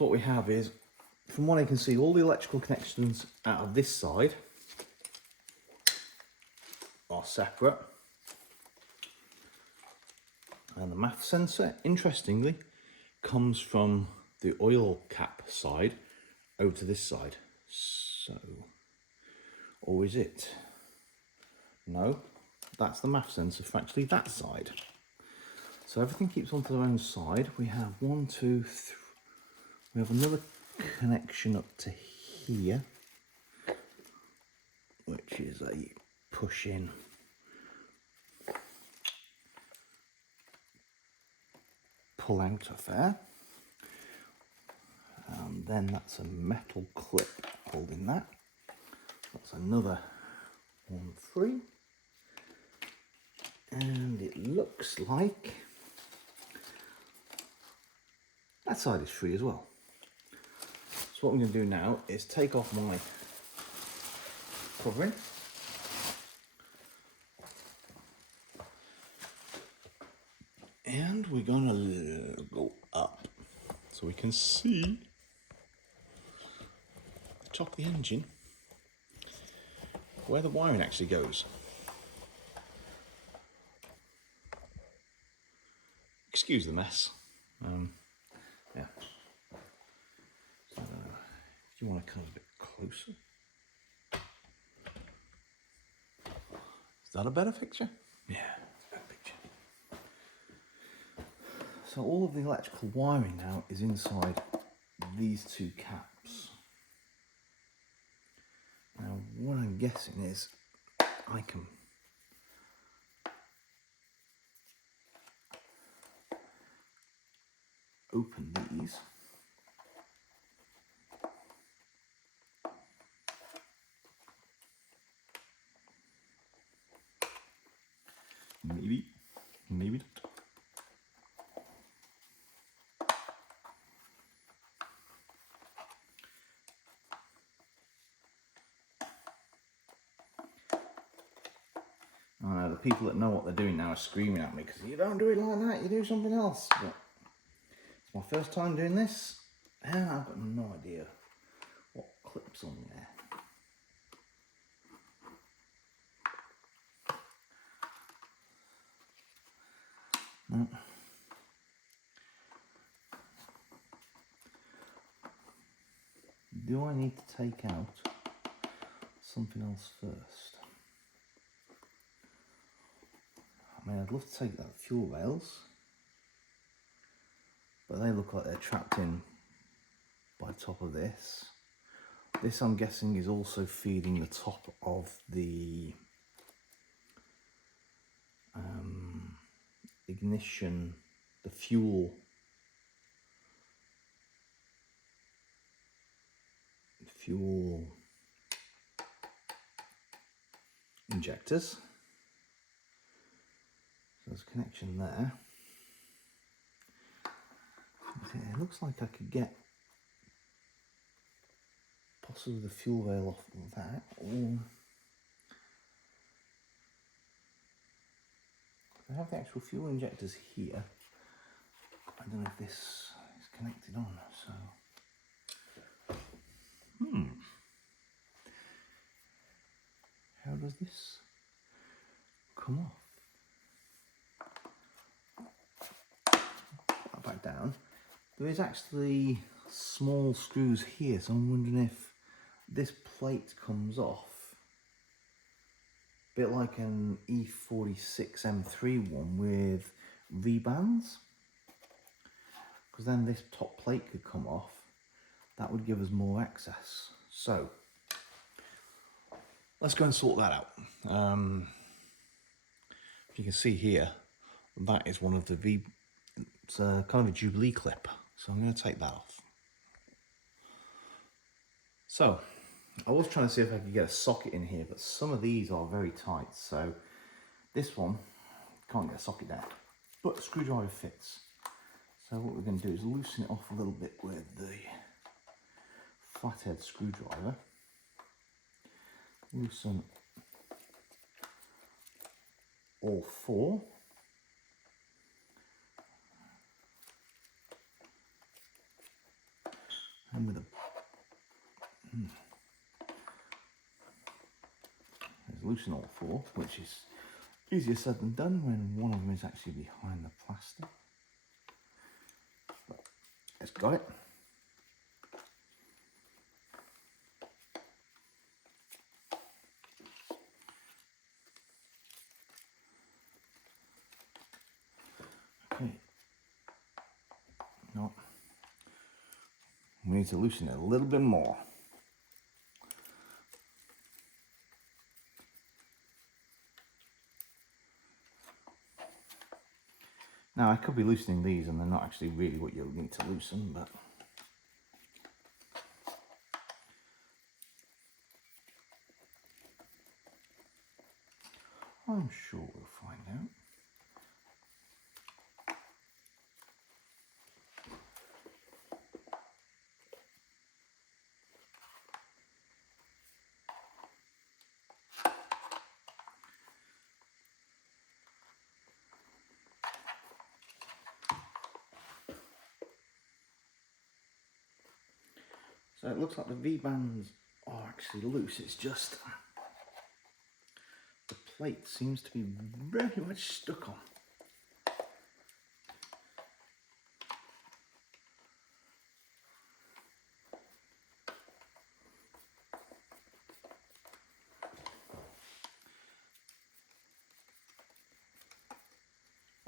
So what we have is, from what I can see, all the electrical connections out of this side are separate. And the MAF sensor, interestingly, comes from the oil cap side over to this side. So, or is it? No, that's the MAF sensor for actually that side. So everything keeps onto their own side. We have 1, 2, 3. We have another connection up to here, which is a push in. Pull out affair. And then that's a metal clip holding that. That's another 1, 3. And it looks like that side is free as well. So what I'm going to do now is take off my covering. And we're going to go up so we can see the top of the engine, where the wiring actually goes. Excuse the mess. Yeah. So, if you want to come a bit closer. Is that a better picture? Yeah, it's a better picture. So all of the electrical wiring now is inside these two caps. Now what I'm guessing is I can open these. Maybe not. I know the people that know what they're doing now are screaming at me because you don't do it like that, you do something else. But it's my first time doing this and I've got no idea what clips on there. No. Do I need to take out something else first? I mean, I'd love to take out fuel rails, but they look like they're trapped in by the top of this. This, I'm guessing, is also feeding the top of the ignition, the fuel injectors. So there's a connection there. It looks like I could get possibly the fuel rail off of that, or I have the actual fuel injectors here. I don't know if this is connected on, so how does this come off? Put that back down. There is actually small screws here, so I'm wondering if this plate comes off, a bit like an E46 M3 one with V-bands, because then this top plate could come off. That would give us more access. So let's go and sort that out. If you can see here, that is one of the V, it's kind of a Jubilee clip. So I'm going to take that off. So I was trying to see if I could get a socket in here, but some of these are very tight. So this one can't get a socket down, but the screwdriver fits. So what we're going to do is loosen it off a little bit with the flathead screwdriver. Loosen all four. loosen all four, which is easier said than done when one of them is actually behind the plastic. But it's got it. Okay. No. We need to loosen it a little bit more. Now I could be loosening these and they're not actually really what you'll need to loosen, but I'm sure we'll find out. So it looks like the V-bands are actually loose, it's just the plate seems to be very much stuck on.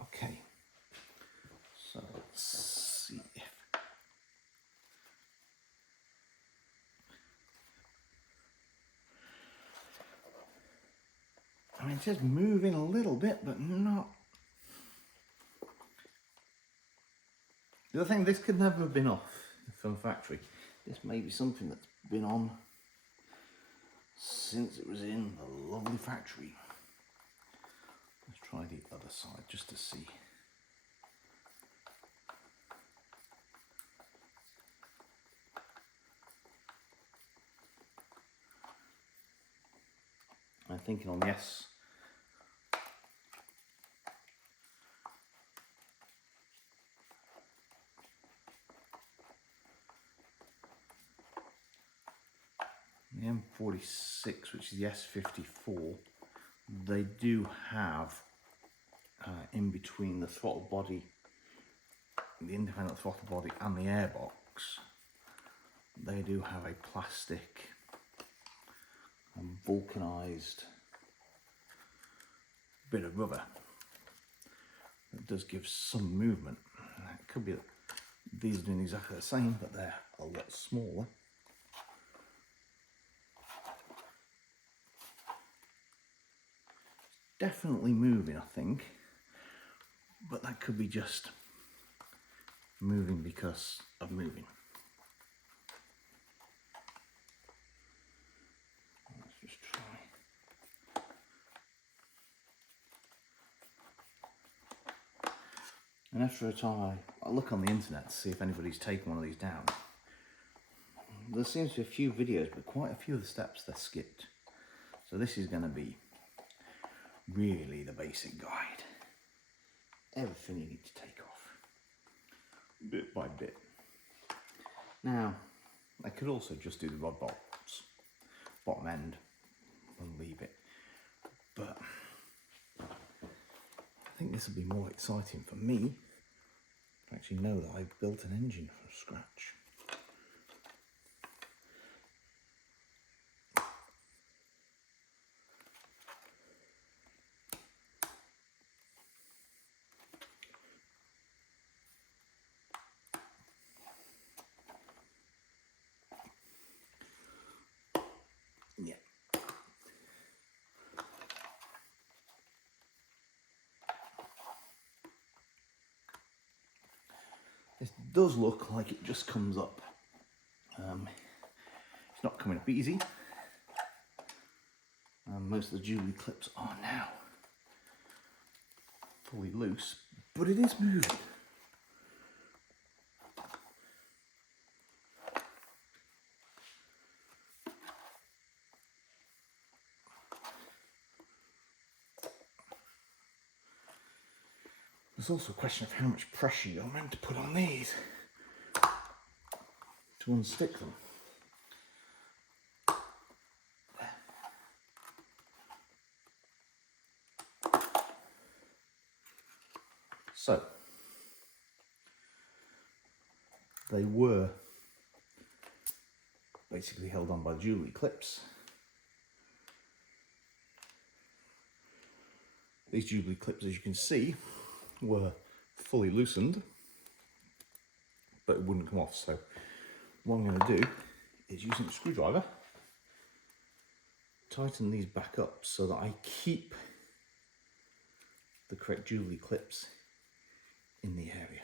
Okay, so let's see if I mean, it's just moving a little bit, but not. The other thing, this could never have been off from factory. This may be something that's been on since it was in the lovely factory. Let's try the other side just to see. I'm thinking on yes. The M46, which is the S54, they do have in between the throttle body, the independent throttle body and the airbox, they do have a plastic and vulcanized bit of rubber that does give some movement. It could be that these are doing exactly the same, but they're a lot smaller. Definitely moving, I think, but that could be just moving because of moving. Let's just try. And after a time, I look on the internet to see if anybody's taken one of these down. There seems to be a few videos, but quite a few of the steps they're skipped. So this is going to be really the basic guide. Everything you need to take off, bit by bit. Now, I could also just do the rod bolts, bottom end, and leave it. But I think this will be more exciting for me to actually know that I've built an engine from scratch. Yeah. This does look like it just comes up. It's not coming up easy. Most of the jewellery clips are now fully loose, but it is moving. There's also a question of how much pressure you're meant to put on these to unstick them. So they were basically held on by jewellery clips. These jewellery clips, as you can see, were fully loosened, but it wouldn't come off. So what I'm going to do is, using a screwdriver, tighten these back up so that I keep the correct jewellery clips in the area.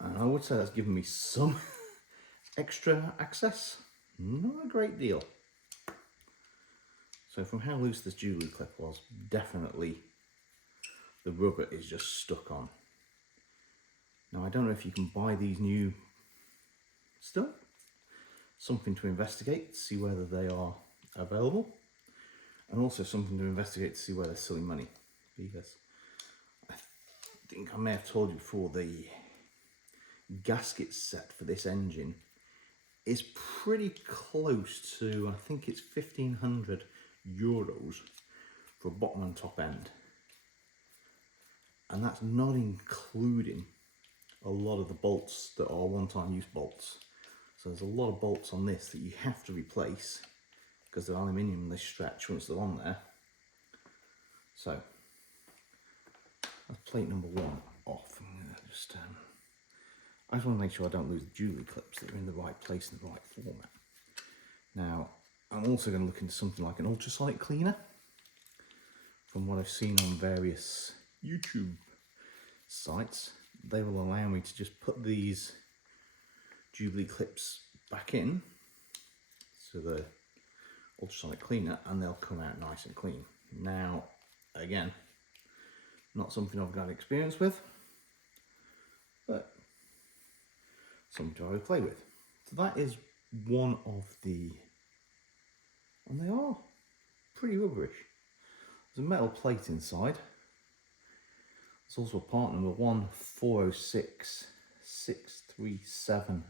And I would say that's given me some extra access, not a great deal. So from how loose this jewellery clip was, definitely the rubber is just stuck on. Now I don't know if you can buy these new still. Something to investigate, see whether they are available, and also something to investigate to see where they're silly money. Because I think I may have told you before, the gasket set for this engine is pretty close to, I think it's €1,500 for a bottom and top end. And that's not including a lot of the bolts that are one-time use bolts. So there's a lot of bolts on this that you have to replace because they're aluminium and they stretch once they're on there. So that's plate number one off. I'm gonna just, I just want to make sure I don't lose the jewellery clips, that are in the right place in the right format. Now, I'm also going to look into something like an ultrasonic cleaner. From what I've seen on various YouTube sites, they will allow me to just put these jewellery clips back in to the ultrasonic cleaner and they'll come out nice and clean. Now, again, not something I've got experience with, but something I would play with. So that is one of the, and they are pretty rubberish. There's a metal plate inside. There's also a part number 1406637.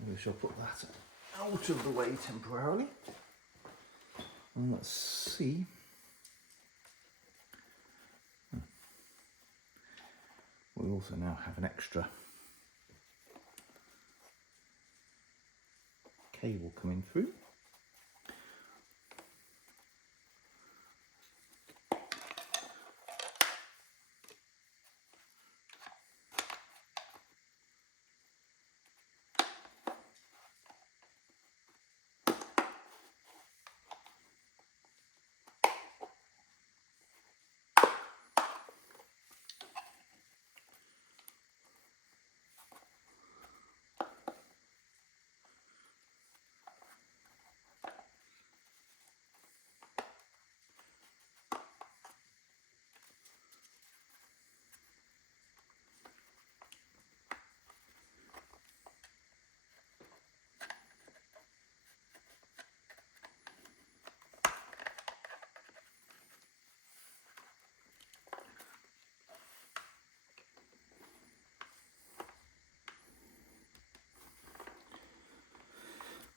Maybe I shall put that out of the way temporarily. And let's see. We also now have an extra cable coming through.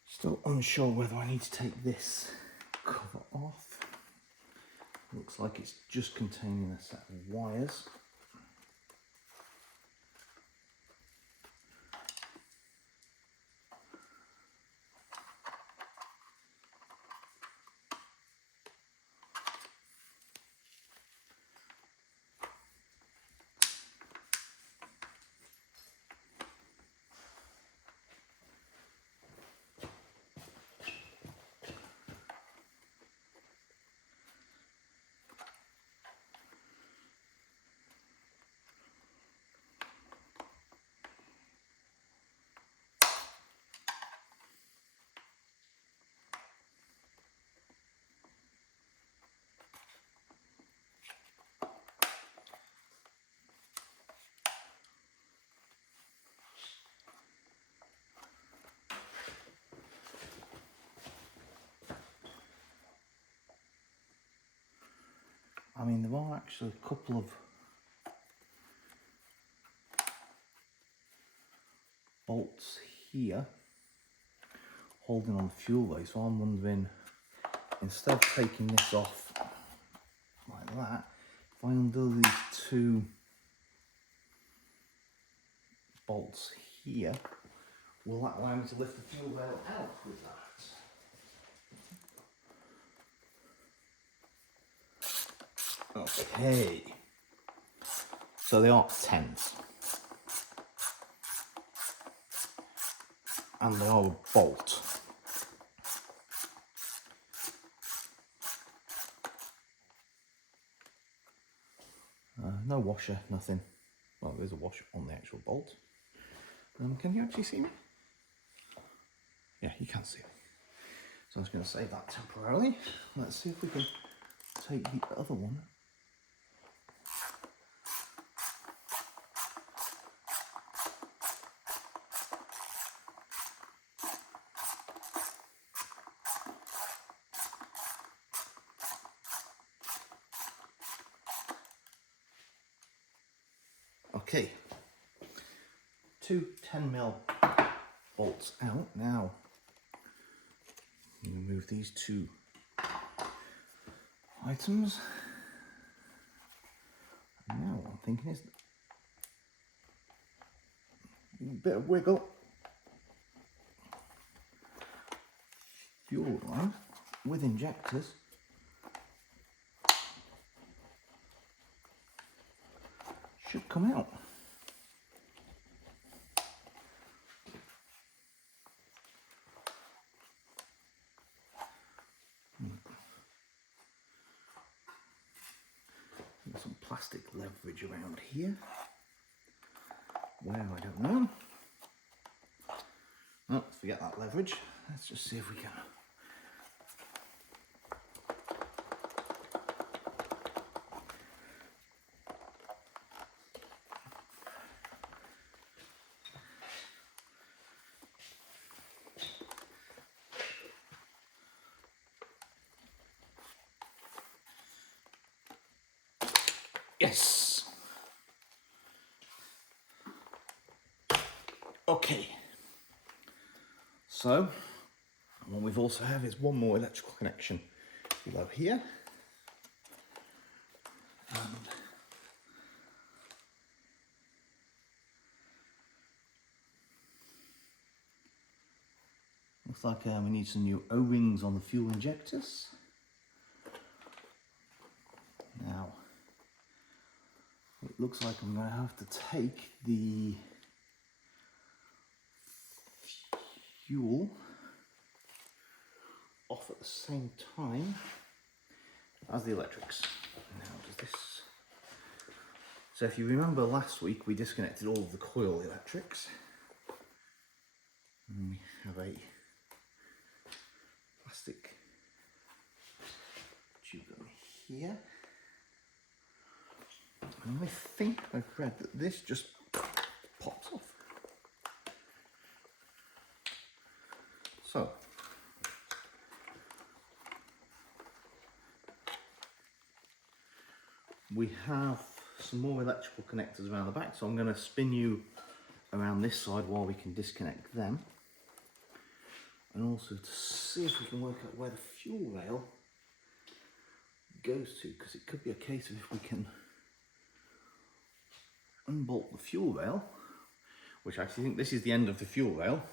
Still unsure whether I need to take this cover off. Looks like it's just containing a set of wires. I mean, there are actually a couple of bolts here holding on the fuel though, so I'm wondering, instead of taking this off like that, if I undo these two bolts here, will that allow me to lift the fuel rail out with that? Okay, so they are 10s and they are a bolt. No washer, nothing. Well, there's a washer on the actual bolt. Can you actually see me? Yeah, you can see me. So I'm just going to save that temporarily. Let's see if we can take the other one. Okay, two 10mm bolts out. Now, I'm going to move these two items. And now what I'm thinking is a bit of wiggle. Fuel line with injectors. Should come out. There's some plastic leverage around here. Where, I don't know. Oh, forget that leverage. Let's just see if we can. Yes. Okay. So, what we've also have is one more electrical connection below here. And looks like we need some new O-rings on the fuel injectors. Now, it looks like I'm going to have to take the fuel off at the same time as the electrics. Now, does this... So if you remember last week, we disconnected all of the coil electrics. And we have a plastic tube over here. And I think I've read that this just pops off. So, we have some more electrical connectors around the back, so I'm going to spin you around this side while we can disconnect them. And also to see if we can work out where the fuel rail goes to, because it could be a case of if we can unbolt the fuel rail, which I actually think this is the end of the fuel rail.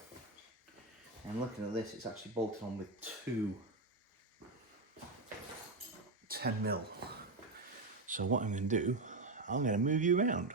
And looking at this, it's actually bolted on with two 10mm. So what I'm going to do, I'm going to move you around.